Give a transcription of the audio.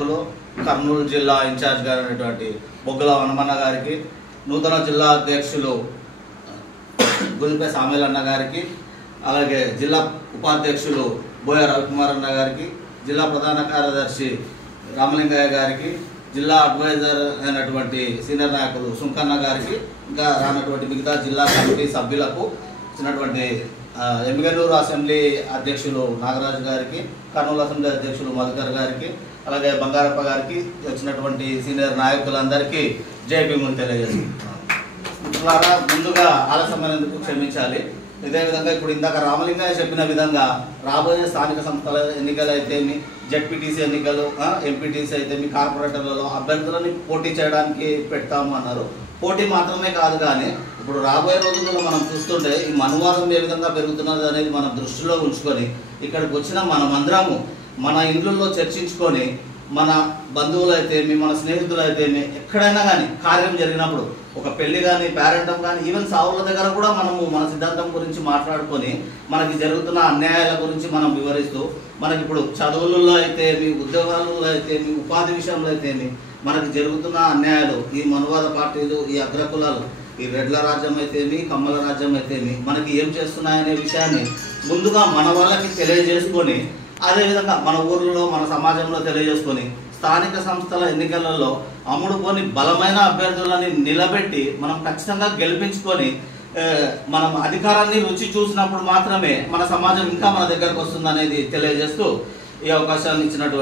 నాయకులు, కర్నూలు జిల్లా ఇన్ఛార్జ్ గారు అయినటువంటి బొగ్గల హనుమన్న గారికి, నూతన జిల్లా అధ్యక్షులు గుల్పే సామేల్ అన్న గారికి, అలాగే జిల్లా ఉపాధ్యక్షులు బోయ రవికుమార్ అన్న గారికి, జిల్లా ప్రధాన కార్యదర్శి రామలింగయ్య గారికి, జిల్లా అడ్వైజర్ అయినటువంటి సీనియర్ నాయకులు సుంకన్న గారికి, ఇంకా రానటువంటి మిగతా జిల్లా కమిటీ సభ్యులకు, వచ్చినటువంటి ఎమ్మిగనూరు అసెంబ్లీ అధ్యక్షులు నాగరాజు గారికి, కర్నూలు అసెంబ్లీ అధ్యక్షులు మధుకర్ గారికి, అలాగే బంగారప్ప గారికి, వచ్చినటువంటి సీనియర్ నాయకులందరికీ జై భీములు తెలియజేస్తున్నాను. ముందుగా ఆలస్యమైనందుకు క్షమించాలి. ఇదే విధంగా ఇప్పుడు ఇందాక రామలింగయ్య చెప్పిన విధంగా రాబోయే స్థానిక సంస్థల ఎన్నికలు అయితేమి, జెడ్పీటీసీ ఎన్నికలు, ఎంపీటీసీ అయితేమి, కార్పొరేటర్లలో అభ్యర్థులని పోటీ చేయడానికి పెడతాము అన్నారు. పోటీ మాత్రమే కాదు, కానీ ఇప్పుడు రాబోయే రోజుల్లో మనం చూస్తుంటే ఈ మనువాదం ఏ విధంగా పెరుగుతున్నది అనేది మనం దృష్టిలో ఉంచుకొని ఇక్కడికి వచ్చిన మనమందరము మన ఇండ్లలో చర్చించుకొని, మన బంధువులు అయితేమి, మన స్నేహితులు అయితేమి, ఎక్కడైనా కానీ కార్యం జరిగినప్పుడు, ఒక పెళ్లి కానీ, పేరెంటం కానీ, ఈవెన్ సావుల దగ్గర కూడా మనము మన సిద్ధాంతం గురించి మాట్లాడుకొని మనకి జరుగుతున్న అన్యాయాల గురించి మనం వివరిస్తూ, మనకి ఇప్పుడు చదువులలో అయితేమి, ఉద్యోగాలలో అయితేమి, ఉపాధి విషయంలో అయితేమి మనకి జరుగుతున్న అన్యాయాలు, ఈ మనువాద పార్టీలు, ఈ అగ్రకులాలు, ఈ రెడ్ల రాజ్యం అయితేమి, కమ్మల రాజ్యం అయితేమి మనకి ఏం చేస్తున్నాయనే విషయాన్ని ముందుగా మన వాళ్ళకి తెలియజేసుకొని, అదేవిధంగా మన ఊర్లలో, మన సమాజంలో తెలియజేసుకొని, స్థానిక సంస్థల ఎన్నికలలో అమ్ముడుకొని బలమైన అభ్యర్థులని నిలబెట్టి మనం ఖచ్చితంగా గెలిపించుకొని మనం అధికారాన్ని రుచి చూసినప్పుడు మాత్రమే మన సమాజం ఇంకా మన దగ్గరకు వస్తుంది అనేది తెలియజేస్తూ ఈ అవకాశాన్ని ఇచ్చినటువంటి